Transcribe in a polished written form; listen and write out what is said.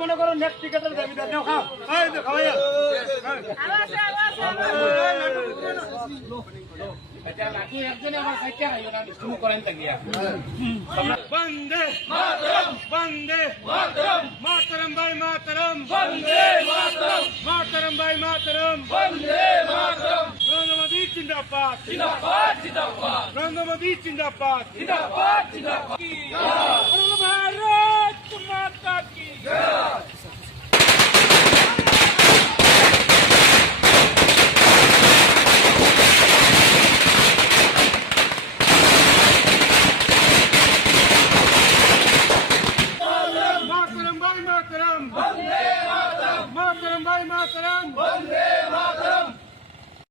মনে করো নেক্সট টিকেটের দাবিদার নাও খাও বন্দে মাতরম বন্দে মাতরম মাতরম ভাই মাতরম বন্দে মাতরম মাতরম ভাই মাতরম বন্দে মাতরম রঙ্গমতি জিন্দাবাদ জিন্দাবাদ জিন্দাবাদ রঙ্গমতি জিন্দাবাদ জিন্দাবাদ জিন্দাবাদ ভারত মাতা কি জয়।